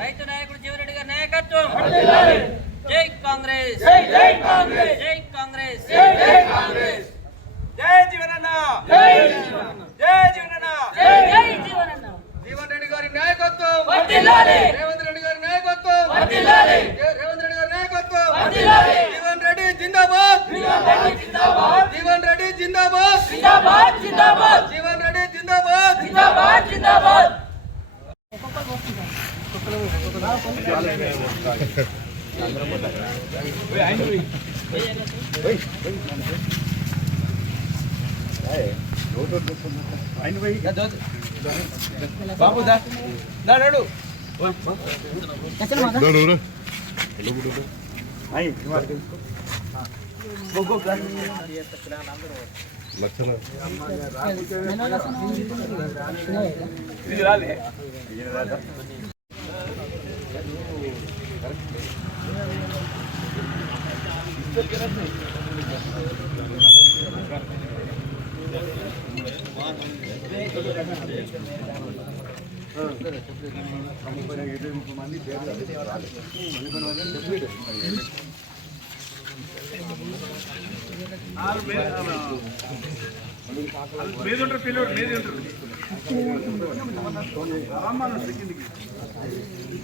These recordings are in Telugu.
రైతు నాయకుడు జీవరెడ్డి గారి నాయకత్వం. జై కాంగ్రెస్. జై కాంగ్రెస్. జై కాంగ్రెస్. జై జై కాంగ్రెస్. జై జీవనన్న జై జై జీవనన్న జై జై జీవనన్న జీవన్ రెడ్డి గారి నాయకత్వం వర్ధిల్లాలి రేవంత్ రెడ్డి గారి నాయకత్వం వర్ధిల్లాలి రే- రేవంత్ రెడ్డి గారి నాయకత్వం వర్ధిల్లాలి జీవన్ రెడ్డి జిందాబాద్ జీవన్ రెడ్డి జిందాబాద్ జీవన్ రెడ్డి జిందాబాద్ జిందాబాద్ జిందాబాద్ జీవన్ రెడ్డి జిందాబాద్ జిందాబాద్ జిందాబాద్ బాబు దా దా నడు అల్లుడు బాబు ఉంటారు ఏం కాదు ఉంటారు ఏం కాదు.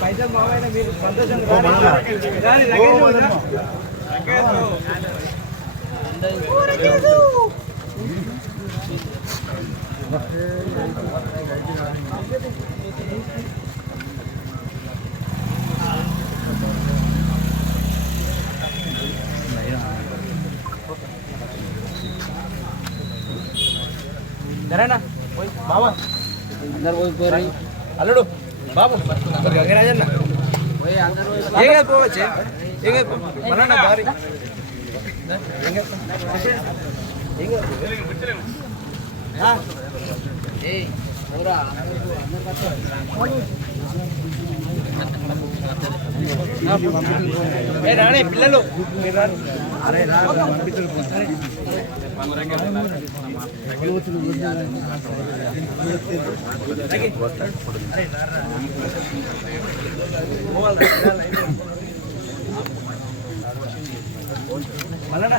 పైసలు బాగా మీరు సంతోషం అల్లుడు బాబు. పిల్లలు మీరు రాండి. మళ్ళా ఏం కాదు రైతులు ఇటు పిల్లలు. మళ్ళా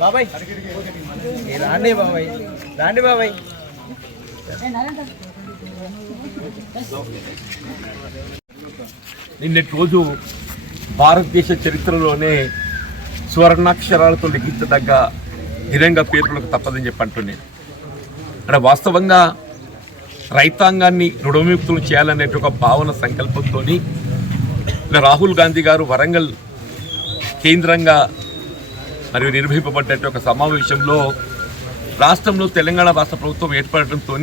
బాబాయ్. రాండి బాబాయ్. రాండి బాబాయ్. నిన్నటి రోజు భారతదేశ చరిత్రలోనే సువర్ణాక్షరాలతో లిఖించదగ్గ దినంగా పేర్కొనకు తప్పదని చెప్పి అంటున్నాను అంటే వాస్తవంగా రైతాంగాన్ని రుణవిముక్తులు చేయాలనే ఒక భావన సంకల్పంతో రాహుల్ గాంధీ గారు వరంగల్ కేంద్రంగా మరియు నిర్వహింపబడ్డట్టు ఒక సమావేశంలో రాష్ట్రంలో తెలంగాణ రాష్ట్ర ప్రభుత్వం ఏర్పడటంతో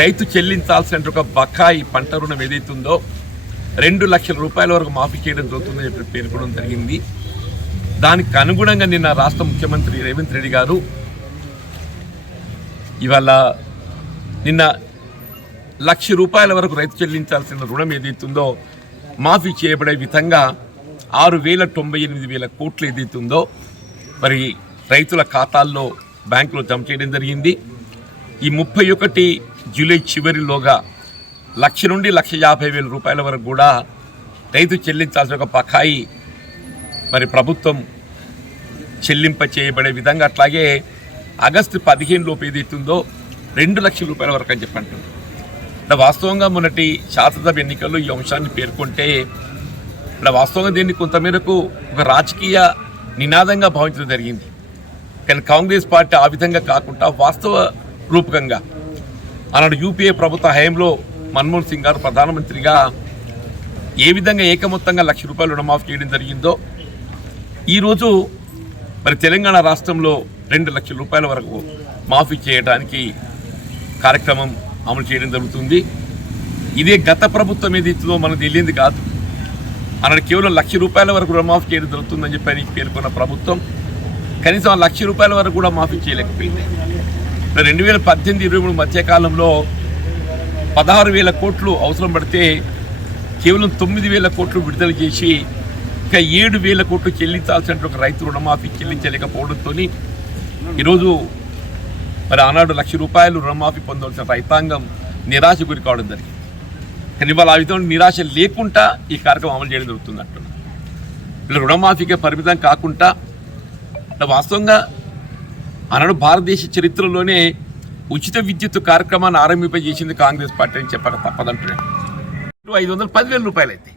రైతు చెల్లించాల్సిన ఒక బకాయి పంట రుణం ఏదైతుందో రెండు లక్షల రూపాయల వరకు మాఫీ చేయడం జరుగుతుందని చెప్పి పేర్కొనడం జరిగింది. దానికి అనుగుణంగా నిన్న రాష్ట్ర ముఖ్యమంత్రి రేవంత్ రెడ్డి గారు ఇవాళ నిన్న లక్ష రూపాయల వరకు రైతు చెల్లించాల్సిన రుణం ఏదైతుందో మాఫీ చేయబడే విధంగా ఆరు వేల తొంభై ఎనిమిది వేల కోట్లు ఏదైతుందో మరి రైతుల ఖాతాల్లో బ్యాంకులో జమ చేయడం జరిగింది. ఈ ముప్పై ఒకటి జూలై చివరిలోగా లక్ష నుండి లక్ష యాభై వేల రూపాయల వరకు కూడా రైతు చెల్లించాల్సిన ఒక బకాయి మరి ప్రభుత్వం చెల్లింప చేయబడే విధంగా అట్లాగే ఆగస్టు పదిహేను లోపు ఏదైతుందో రెండు లక్షల రూపాయల వరకు అని చెప్పంటున్నారు వాస్తవంగా మొన్నటి శాసనసభ ఎన్నికల్లో ఈ అంశాన్ని పేర్కొంటే ఇక్కడ వాస్తవంగా దీన్ని కొంతమేరకు ఒక రాజకీయ నినాదంగా భావించడం జరిగింది. కానీ కాంగ్రెస్ పార్టీ ఆ విధంగా కాకుండా వాస్తవ రూపకంగా ఆనాడు యూపీఏ ప్రభుత్వ హయాంలో మన్మోహన్ సింగ్ గారు ప్రధానమంత్రిగా ఏ విధంగా ఏకమొత్తంగా లక్ష రూపాయలు రుణమాఫీ చేయడం జరిగిందో ఈరోజు మరి తెలంగాణ రాష్ట్రంలో రెండు లక్షల రూపాయల వరకు మాఫీ చేయడానికి కార్యక్రమం అమలు చేయడం జరుగుతుంది. ఇదే గత ప్రభుత్వం ఏది మనకు తెలియంది కాదు. అన్నాడు కేవలం లక్ష రూపాయల వరకు రుణమాఫీ చేయడం జరుగుతుందని చెప్పని పేర్కొన్న ప్రభుత్వం కనీసం ఆ లక్ష రూపాయల వరకు కూడా మాఫీ చేయలేకపోయింది. రెండు వేల పద్దెనిమిది ఇరవై మూడు మధ్యకాలంలో పదహారు వేల కోట్లు అవసరం పడితే కేవలం తొమ్మిది వేల కోట్లు విడుదల చేసి ఇంకా ఏడు వేల కోట్లు చెల్లించాల్సిన ఒక రైతు రుణమాఫీ చెల్లించలేకపోవడంతో ఈరోజు మరి ఆనాడు లక్ష రూపాయలు రుణమాఫీ పొందవలసిన రైతాంగం నిరాశ గురి కావడం జరిగింది. కానీ వాళ్ళ విధంగా నిరాశ లేకుండా ఈ కార్యక్రమం అమలు చేయడం జరుగుతుంది అంటున్నారు వీళ్ళు రుణమాఫీకే పరిమితం కాకుండా వాస్తవంగా ఆనాడు భారతదేశ చరిత్రలోనే ఉచిత విద్యుత్ కార్యక్రమాన్ని ఆరంభింపజేసింది కాంగ్రెస్ పార్టీ అని చెప్పక తప్పదంటున్నాడు. ఐదు వందలు పదివేల రూపాయలు అయితే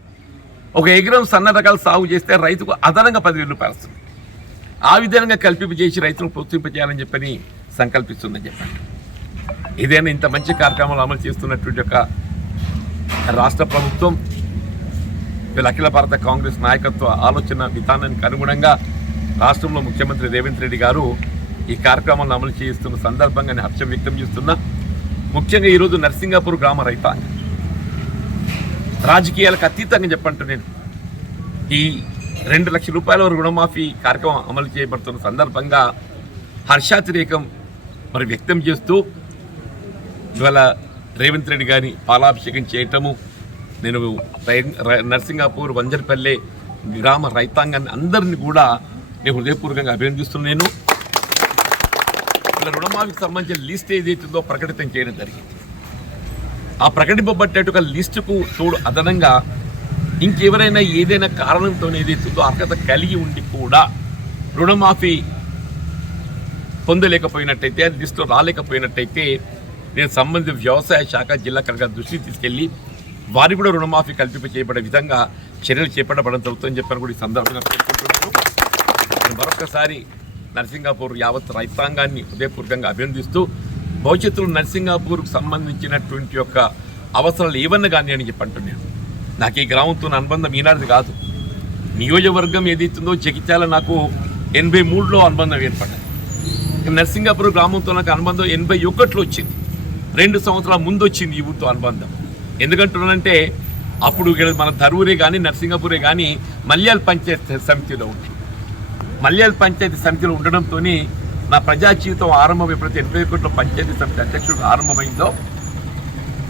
ఒక ఎకరం సన్న రకాలు సాగు చేస్తే రైతుకు అదనంగా పదివేల రూపాయలు వస్తుంది. ఆ విధంగా కల్పింపజేసి రైతులను ప్రోత్సహింపజేయాలని చెప్పని సంకల్పిస్తుందని చెప్పండి. ఏదైనా ఇంత మంచి కార్యక్రమాలు అమలు చేస్తున్నటువంటి ఒక రాష్ట్ర ప్రభుత్వం వీళ్ళ అఖిల భారత కాంగ్రెస్ నాయకత్వ ఆలోచన విధానానికి అనుగుణంగా రాష్ట్రంలో ముఖ్యమంత్రి రేవంత్ రెడ్డి గారు ఈ కార్యక్రమాలను అమలు చేస్తున్న సందర్భంగా నేను హర్షం వ్యక్తం చేస్తున్నా. ముఖ్యంగా ఈరోజు నర్సింగాపూర్ గ్రామ రైతాంగం. రాజకీయాలకు అతీతంగా చెప్పంటూ నేను ఈ రెండు లక్షల రూపాయల వరకు రుణమాఫీ కార్యక్రమం అమలు చేయబడుతున్న సందర్భంగా హర్షాతిరేకం మరి వ్యక్తం చేస్తూ ఇవాళ రేవంత్ రెడ్డి గారిని పాలాభిషేకం చేయటము నేను రై- నర్సింగాపూర్ వంజరపల్లె గ్రామ రైతాంగాన్ని అందరినీ కూడా నేను హృదయపూర్వకంగా అభినందిస్తున్నాను. రుణమాఫీకి సంబంధించిన లిస్ట్ ఏదైతుందో ప్రకటితం చేయడం జరిగింది. ఆ ప్రకటింపబట్టేట్టుగా లిస్టుకు తోడు అదనంగా ఇంకెవరైనా ఏదైనా కారణంతో ఏదైతుందో అర్హత కలిగి ఉండి కూడా రుణమాఫీ పొందలేకపోయినట్టయితే అది లిస్టులో రాలేకపోయినట్టయితే నేను సంబంధిత వ్యవసాయ శాఖ జిల్లా కలెక్టర్ దృష్టికి తీసుకెళ్ళి వారికి కూడా రుణమాఫీ కల్పింప చేయబడే విధంగా చర్యలు చేపట్టబడడం జరుగుతుందని చెప్పాను కూడా ఈ సందర్భంగా పేర్కొంటున్నాను మరొకసారి నరసింగాపూర్ యావత్ రైతాంగాన్ని హృదయపూర్వకంగా అభినందిస్తూ భవిష్యత్తులో నర్సింగాపూర్కు సంబంధించినటువంటి యొక్క అవసరాలు ఏమన్నా కానీ అని చెప్పంటున్నాను నాకు ఈ గ్రామంతో అనుబంధం ఈనాటిది కాదు. నియోజకవర్గం ఏదైతుందో జగిత్యాల నాకు ఎనభై మూడులో అనుబంధం ఏర్పడ్డాయి. నర్సింగాపూర్ గ్రామంతో నాకు అనుబంధం ఎనభై ఒకటిలో వచ్చింది. రెండు సంవత్సరాల ముందు వచ్చింది ఈ ఊరితో అనుబంధం. ఎందుకంటున్నానంటే అప్పుడు మన ధరూరే కానీ నర్సింగాపూరే కానీ మల్యాల పంచాయత్ సమితిలో ఉంది మల్యాల పంచాయతీ సమితిలో ఉండడంతో నా ప్రజా జీవితం ఆరంభం ఎప్పుడైతే ఎనభై ఒకటిలో పంచాయతీ సమితి అధ్యక్షుడు ఆరంభమైందో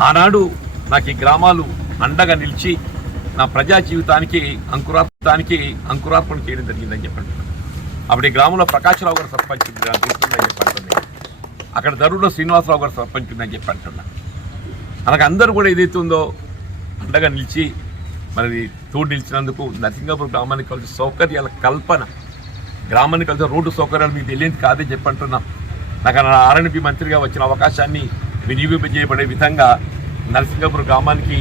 ఆనాడు నాకు ఈ గ్రామాలు అండగా నిలిచి నా ప్రజా జీవితానికి అంకురార్పణానికి అంకురార్పణ చేయడం జరిగిందని చెప్పండి. అప్పుడు ఈ గ్రామంలో ప్రకాశ్రావు గారు సర్పంచ్ గుర్తుందని అక్కడ దరువులో శ్రీనివాసరావు గారు సర్పంచ్ ఉందని చెప్పి అంటున్నా. మనకు అందరూ కూడా ఏదైతే ఉందో అండగా నిలిచి మరి తోడు నిలిచినందుకు నరసింగాపురం గ్రామానికి కలిసి సౌకర్యాల కల్పన గ్రామానికి కలిసి రోడ్డు సౌకర్యాలు మీకు తెలియదు కాదే చెప్పంటున్నా నాకు ఆర్ఎన్పి మంత్రిగా వచ్చిన అవకాశాన్ని వినియోగింపజేయబడే విధంగా నరసింగాపురం గ్రామానికి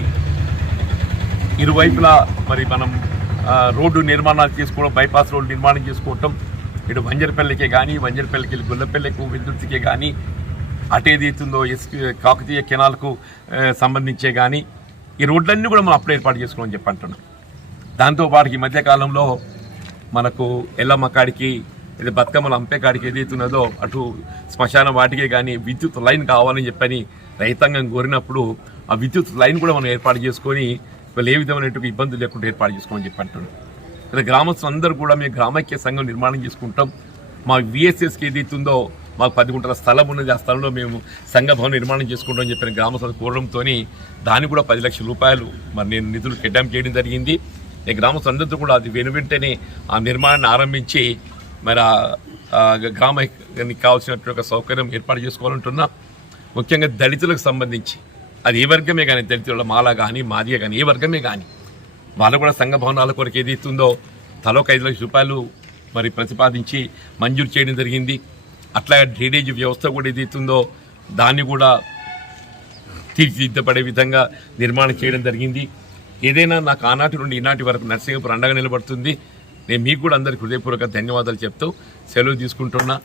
ఇరువైపులా మరి మనం రోడ్డు నిర్మాణాలు చేసుకోవడం బైపాస్ రోడ్డు నిర్మాణం చేసుకోవటం ఇటు వంజరపల్లికే కానీ వంజరపల్లికి గుల్లపల్లికి గుల్లపల్లికు విద్యుత్తుకే కానీ అటేదైతుందో ఎస్ కాకతీయ కెనాల్కు సంబంధించే కానీ ఈ రోడ్లన్నీ కూడా మనం అప్పుడు ఏర్పాటు చేసుకోమని చెప్పి అంటున్నాం. దాంతోపాటు ఈ మధ్యకాలంలో మనకు ఎల్లమ్మ కాడికి ఇది బతుకమ్మల అంపే కాడికి ఏదైతున్నదో అటు శ్మశాన వాటికే కానీ విద్యుత్ లైన్ కావాలని చెప్పని రైతాంగం కోరినప్పుడు ఆ విద్యుత్ లైన్ కూడా మనం ఏర్పాటు చేసుకొని వాళ్ళు ఏ విధమైనటువంటి ఇబ్బందులు లేకుండా ఏర్పాటు చేసుకోమని చెప్పి అంటున్నాం. ఇక్కడ గ్రామస్తులు అందరూ కూడా మేము గ్రామైక్య సంఘం నిర్మాణం చేసుకుంటాం. మా విఎస్ఎస్కి ఏదైతుందో మాకు పది గుంటల స్థలం ఉన్నది ఆ స్థలంలో మేము సంఘ భవనం నిర్మాణం చేసుకుంటామని చెప్పిన గ్రామస్తులు కోరడంతో దాన్ని కూడా పది లక్షల రూపాయలు మరి నేను నిధులు కేటాయింపు చేయడం జరిగింది. ఈ గ్రామస్తులందరితో కూడా అది వెను వెంటనే ఆ నిర్మాణాన్ని ఆరంభించి మరి ఆ- గ్రామానికి కావాల్సినటువంటి ఒక సౌకర్యం ఏర్పాటు చేసుకోవాలంటున్నా. ముఖ్యంగా దళితులకు సంబంధించి. అది ఏ వర్గమే కానీ దళితుల మాల కానీ మాదిగ కానీ ఏ వర్గమే కానీ వాళ్ళు కూడా సంఘ భవనాల కొరకు ఏది ఇస్తుందో తలోక ఐదు లక్షల రూపాయలు మరి ప్రతిపాదించి మంజూరు చేయడం జరిగింది. అట్లాగే డ్రైనేజ్ వ్యవస్థ కూడా ఏది ఇస్తుందో దాన్ని కూడా తీర్చిదిద్దపడే విధంగా నిర్మాణం చేయడం జరిగింది. ఏదైనా నాకు ఆనాటి నుండి ఈనాటి వరకు నర్సింగపూర్ అండగా నిలబడుతుంది. నేను మీకు కూడా అందరికీ హృదయపూర్వక ధన్యవాదాలు చెప్తూ సెలవు తీసుకుంటున్నా.